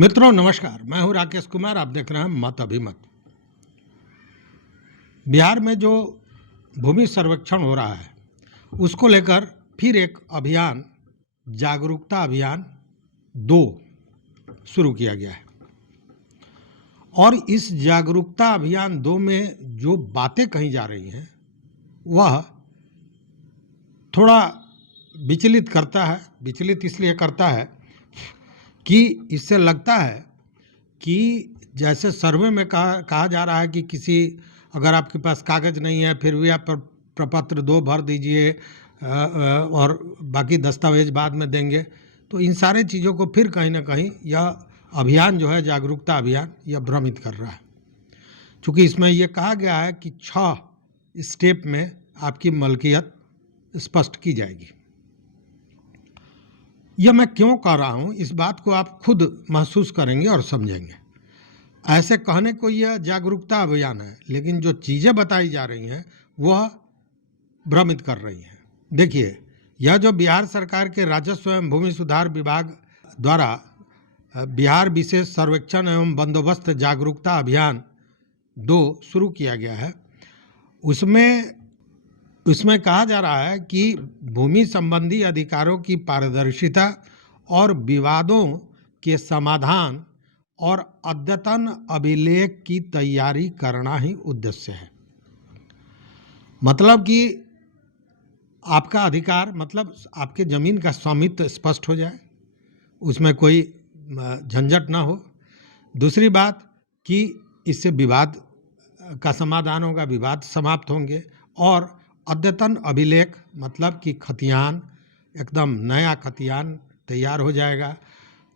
मित्रों नमस्कार, मैं हूं राकेश कुमार। आप देख रहे हैं मत अभिमत। बिहार में जो भूमि सर्वेक्षण हो रहा है उसको लेकर फिर एक अभियान जागरूकता अभियान 2 शुरू किया गया है और इस जागरूकता अभियान 2 में जो बातें कही जा रही हैं वह थोड़ा विचलित करता है। विचलित इसलिए करता है कि इससे लगता है कि जैसे सर्वे में कहा जा रहा है कि किसी अगर आपके पास कागज़ नहीं है फिर भी आप प्रपत्र 2 भर दीजिए और बाकी दस्तावेज बाद में देंगे। तो इन सारे चीज़ों को फिर कहीं ना कहीं यह अभियान जो है जागरूकता अभियान यह भ्रमित कर रहा है, क्योंकि इसमें यह कहा गया है कि 6 स्टेप में आपकी मलकियत स्पष्ट की जाएगी। यह मैं क्यों कह रहा हूँ, इस बात को आप खुद महसूस करेंगे और समझेंगे। ऐसे कहने को यह जागरूकता अभियान है, लेकिन जो चीज़ें बताई जा रही हैं वह भ्रमित कर रही हैं। देखिए, यह जो बिहार सरकार के राजस्व एवं भूमि सुधार विभाग द्वारा बिहार विशेष सर्वेक्षण एवं बंदोबस्त जागरूकता अभियान 2 शुरू किया गया है, उसमें कहा जा रहा है कि भूमि संबंधी अधिकारों की पारदर्शिता और विवादों के समाधान और अद्यतन अभिलेख की तैयारी करना ही उद्देश्य है। मतलब कि आपका अधिकार, मतलब आपके ज़मीन का स्वामित्व स्पष्ट हो जाए, उसमें कोई झंझट ना हो। दूसरी बात कि इससे विवाद का समाधान होगा, विवाद समाप्त होंगे। और अद्यतन अभिलेख मतलब कि खतियान, एकदम नया खतियान तैयार हो जाएगा।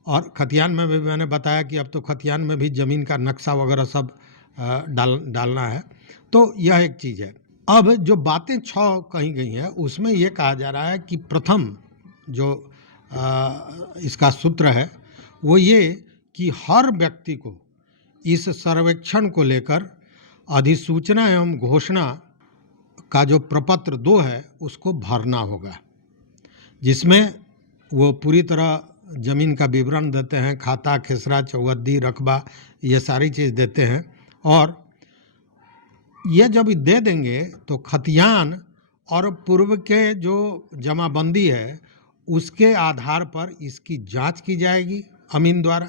और खतियान में भी मैंने बताया कि अब तो खतियान में भी ज़मीन का नक्शा वगैरह सब डालना है। तो यह एक चीज़ है। अब जो बातें 6 कही गई हैं उसमें यह कहा जा रहा है कि प्रथम जो इसका सूत्र है वो ये कि हर व्यक्ति को इस सर्वेक्षण को लेकर अधिसूचना एवं घोषणा का जो प्रपत्र 2 है उसको भरना होगा, जिसमें वो पूरी तरह ज़मीन का विवरण देते हैं, खाता, खेसरा, चौहद्दी, रकबा, ये सारी चीज़ देते हैं। और ये जब दे देंगे तो खतियान और पूर्व के जो जमाबंदी है उसके आधार पर इसकी जांच की जाएगी अमीन द्वारा,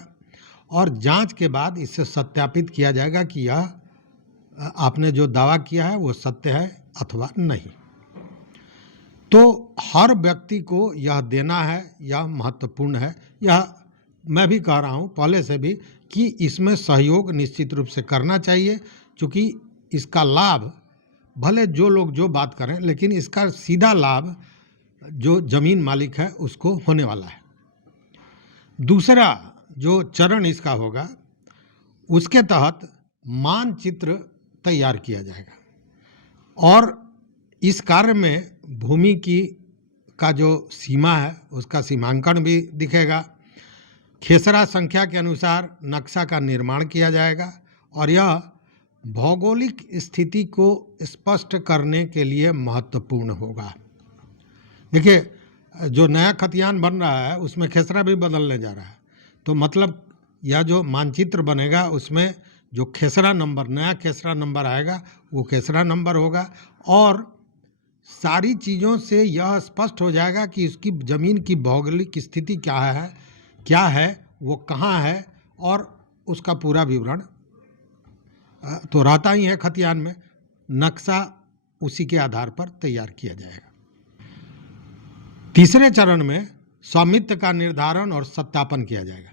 और जांच के बाद इससे सत्यापित किया जाएगा कि यह आपने जो दावा किया है वो सत्य है अथवा नहीं। तो हर व्यक्ति को यह देना है, यह महत्वपूर्ण है। यह मैं भी कह रहा हूँ पहले से भी कि इसमें सहयोग निश्चित रूप से करना चाहिए, क्योंकि इसका लाभ भले जो लोग जो बात करें, लेकिन इसका सीधा लाभ जो ज़मीन मालिक है उसको होने वाला है। दूसरा जो चरण इसका होगा उसके तहत मानचित्र तैयार किया जाएगा और इस कार्य में भूमि का जो सीमा है उसका सीमांकन भी दिखेगा। खेसरा संख्या के अनुसार नक्शा का निर्माण किया जाएगा और यह भौगोलिक स्थिति को स्पष्ट करने के लिए महत्वपूर्ण होगा। देखिए, जो नया खतियान बन रहा है उसमें खेसरा भी बदलने जा रहा है, तो मतलब यह जो मानचित्र बनेगा उसमें जो खेसरा नंबर, नया खेसरा नंबर आएगा वो खेसरा नंबर होगा और सारी चीज़ों से यह स्पष्ट हो जाएगा कि इसकी ज़मीन की भौगोलिक स्थिति क्या है, वो कहाँ है, और उसका पूरा विवरण तो रहता ही है खतियान में। नक्शा उसी के आधार पर तैयार किया जाएगा। तीसरे चरण में स्वामित्व का निर्धारण और सत्यापन किया जाएगा।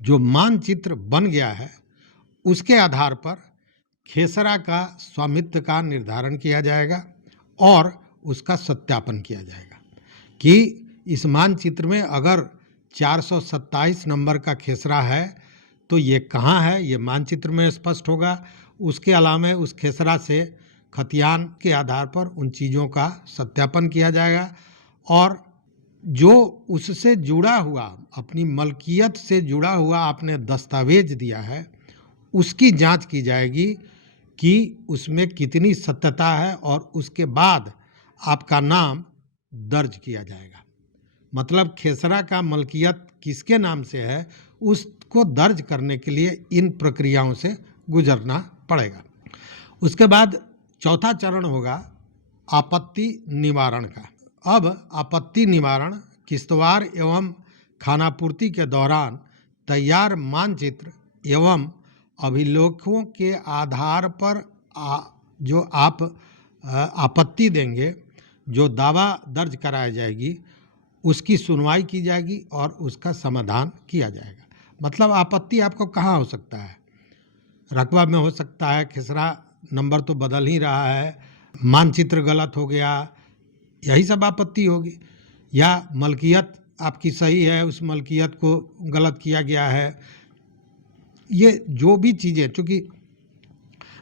जो मानचित्र बन गया है उसके आधार पर खेसरा का स्वामित्व का निर्धारण किया जाएगा और उसका सत्यापन किया जाएगा कि इस मानचित्र में अगर 427 नंबर का खेसरा है तो ये कहाँ है, ये मानचित्र में स्पष्ट होगा। उसके अलावा उस खेसरा से खतियान के आधार पर उन चीज़ों का सत्यापन किया जाएगा और जो उससे जुड़ा हुआ, अपनी मलकियत से जुड़ा हुआ आपने दस्तावेज दिया है उसकी जांच की जाएगी कि उसमें कितनी सत्यता है और उसके बाद आपका नाम दर्ज किया जाएगा। मतलब खेसरा का मलकियत किसके नाम से है उसको दर्ज करने के लिए इन प्रक्रियाओं से गुजरना पड़ेगा। उसके बाद चौथा चरण होगा आपत्ति निवारण का। अब आपत्ति निवारण किश्तवाड़ एवं खानापूर्ति के दौरान तैयार मानचित्र एवं अभिलेखों के आधार पर जो आप आपत्ति देंगे, जो दावा दर्ज कराया जाएगी, उसकी सुनवाई की जाएगी और उसका समाधान किया जाएगा। मतलब आपत्ति आपको कहाँ हो सकता है? रकबा में हो सकता है, खसरा नंबर तो बदल ही रहा है, मानचित्र गलत हो गया, यही सब आपत्ति होगी। या मलकियत आपकी सही है, उस मलकियत को गलत किया गया है। ये जो भी चीज़ें, चूँकि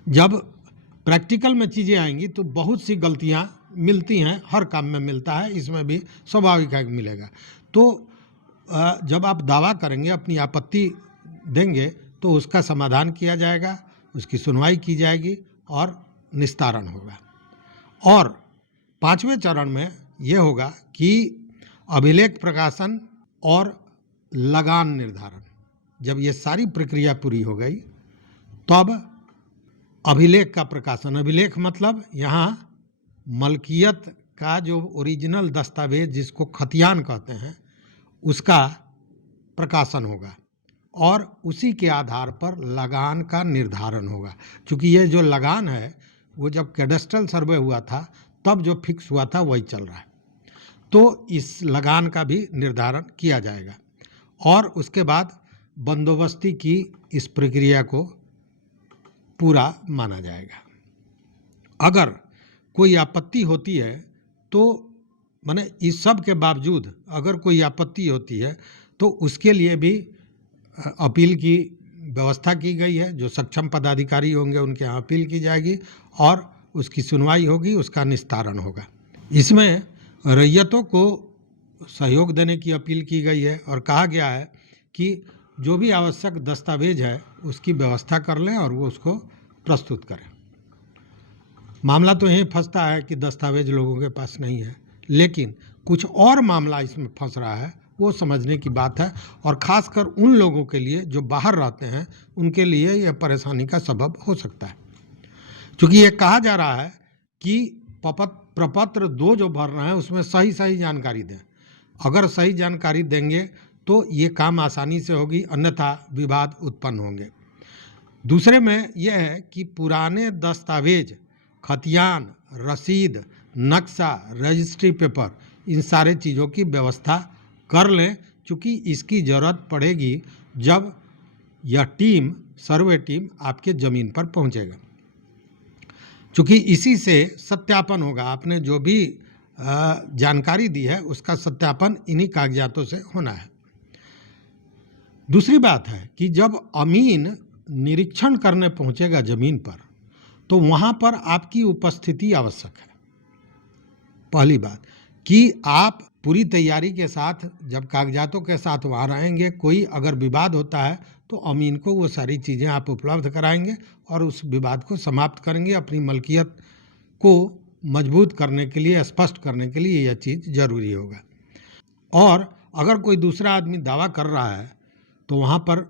जब प्रैक्टिकल में चीज़ें आएंगी तो बहुत सी गलतियाँ मिलती हैं, हर काम में मिलता है, इसमें भी स्वाभाविक है कि मिलेगा। तो जब आप दावा करेंगे, अपनी आपत्ति देंगे, तो उसका समाधान किया जाएगा, उसकी सुनवाई की जाएगी और निस्तारण होगा। और पांचवें चरण में ये होगा कि अभिलेख प्रकाशन और लगान निर्धारण। जब ये सारी प्रक्रिया पूरी हो गई तब अभिलेख का प्रकाशन। अभिलेख मतलब यहाँ मलकियत का जो ओरिजिनल दस्तावेज, जिसको खतियान कहते हैं, उसका प्रकाशन होगा और उसी के आधार पर लगान का निर्धारण होगा। क्योंकि ये जो लगान है वो जब कैडेस्ट्रल सर्वे हुआ था तब जो फिक्स हुआ था वही चल रहा है, तो इस लगान का भी निर्धारण किया जाएगा। और उसके बाद बंदोबस्ती की इस प्रक्रिया को पूरा माना जाएगा। अगर कोई आपत्ति होती है तो माने इस सब के बावजूद अगर कोई आपत्ति होती है तो उसके लिए भी अपील की व्यवस्था की गई है। जो सक्षम पदाधिकारी होंगे उनके यहाँ अपील की जाएगी और उसकी सुनवाई होगी, उसका निस्तारण होगा। इसमें रैयतों को सहयोग देने की अपील की गई है और कहा गया है कि जो भी आवश्यक दस्तावेज है उसकी व्यवस्था कर लें और वो उसको प्रस्तुत करें। मामला तो यहीं फंसता है कि दस्तावेज लोगों के पास नहीं है, लेकिन कुछ और मामला इसमें फंस रहा है, वो समझने की बात है। और ख़ासकर उन लोगों के लिए जो बाहर रहते हैं, उनके लिए यह परेशानी का सबब हो सकता है। क्योंकि ये कहा जा रहा है कि प्रपत्र 2 जो भर रहे हैं उसमें सही जानकारी दें। अगर सही जानकारी देंगे तो ये काम आसानी से होगी, अन्यथा विवाद उत्पन्न होंगे। दूसरे में यह है कि पुराने दस्तावेज, खतियान, रसीद, नक्शा, रजिस्ट्री पेपर, इन सारे चीज़ों की व्यवस्था कर लें, क्योंकि इसकी ज़रूरत पड़ेगी जब यह टीम, सर्वे टीम आपके ज़मीन पर पहुंचेगा। क्योंकि इसी से सत्यापन होगा, आपने जो भी जानकारी दी है उसका सत्यापन इन्हीं कागजातों से होना है। दूसरी बात है कि जब अमीन निरीक्षण करने पहुंचेगा ज़मीन पर तो वहां पर आपकी उपस्थिति आवश्यक है। पहली बात कि आप पूरी तैयारी के साथ जब कागजातों के साथ वहाँ रहेंगे, कोई अगर विवाद होता है तो अमीन को वो सारी चीज़ें आप उपलब्ध कराएंगे और उस विवाद को समाप्त करेंगे। अपनी मलकियत को मजबूत करने के लिए, स्पष्ट करने के लिए यह चीज़ ज़रूरी होगा। और अगर कोई दूसरा आदमी दावा कर रहा है तो वहाँ पर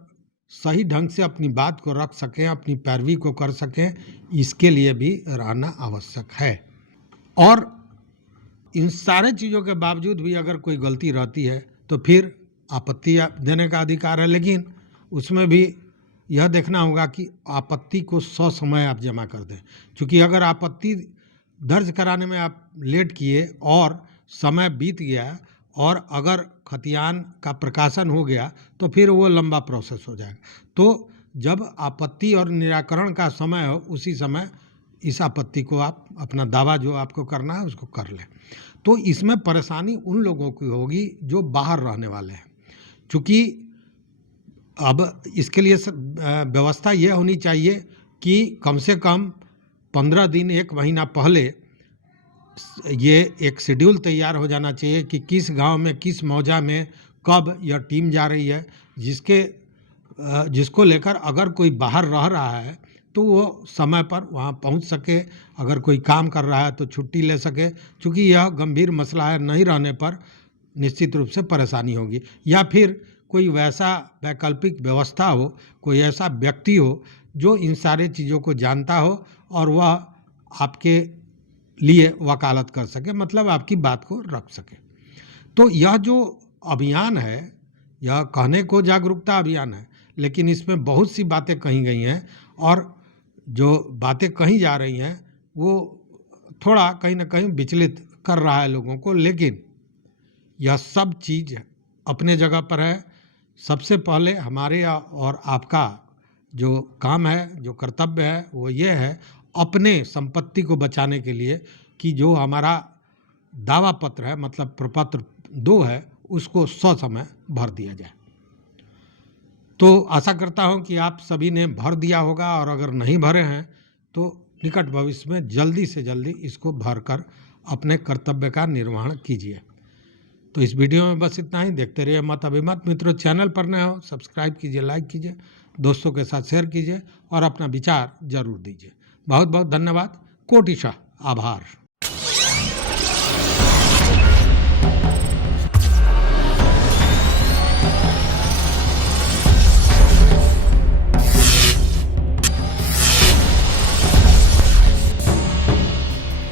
सही ढंग से अपनी बात को रख सकें, अपनी पैरवी को कर सकें, इसके लिए भी रहना आवश्यक है। और इन सारे चीज़ों के बावजूद भी अगर कोई गलती रहती है तो फिर आपत्ति देने का अधिकार है, लेकिन उसमें भी यह देखना होगा कि आपत्ति को ससमय आप जमा कर दें। क्योंकि अगर आपत्ति दर्ज कराने में आप लेट किए और समय बीत गया और अगर खतियान का प्रकाशन हो गया तो फिर वो लंबा प्रोसेस हो जाएगा। तो जब आपत्ति और निराकरण का समय हो उसी समय इस आपत्ति को आप, अपना दावा जो आपको करना है उसको कर लें। तो इसमें परेशानी उन लोगों की होगी जो बाहर रहने वाले हैं। क्योंकि अब इसके लिए व्यवस्था ये होनी चाहिए कि कम से कम 15 दिन, 1 महीना पहले ये एक शेड्यूल तैयार हो जाना चाहिए कि किस गांव में, किस मौजा में कब यह टीम जा रही है, जिसको लेकर अगर कोई बाहर रह रहा है तो वो समय पर वहाँ पहुँच सके। अगर कोई काम कर रहा है तो छुट्टी ले सके, क्योंकि यह गंभीर मसला है, नहीं रहने पर निश्चित रूप से परेशानी होगी। या फिर कोई वैसा वैकल्पिक व्यवस्था हो, कोई ऐसा व्यक्ति हो जो इन सारे चीज़ों को जानता हो और वह आपके लिए वकालत कर सके, मतलब आपकी बात को रख सके। तो यह जो अभियान है, यह कहने को जागरूकता अभियान है, लेकिन इसमें बहुत सी बातें कही गई हैं और जो बातें कही जा रही हैं वो थोड़ा कहीं ना कहीं विचलित कर रहा है लोगों को, लेकिन यह सब चीज़ अपने जगह पर है। सबसे पहले हमारे और आपका जो काम है, जो कर्तव्य है, वो ये है अपने संपत्ति को बचाने के लिए कि जो हमारा दावा पत्र है, मतलब प्रपत्र 2 है, उसको ससमय भर दिया जाए। तो आशा करता हूं कि आप सभी ने भर दिया होगा, और अगर नहीं भरे हैं तो निकट भविष्य में जल्दी से जल्दी इसको भरकर अपने कर्तव्य का निर्वहन कीजिए। तो इस वीडियो में बस इतना ही। देखते रहिए मत अभिमत। मित्रों, चैनल पर नए हो सब्सक्राइब कीजिए, लाइक कीजिए, दोस्तों के साथ शेयर कीजिए और अपना विचार जरूर दीजिए। बहुत बहुत धन्यवाद। कोटिशः आभार।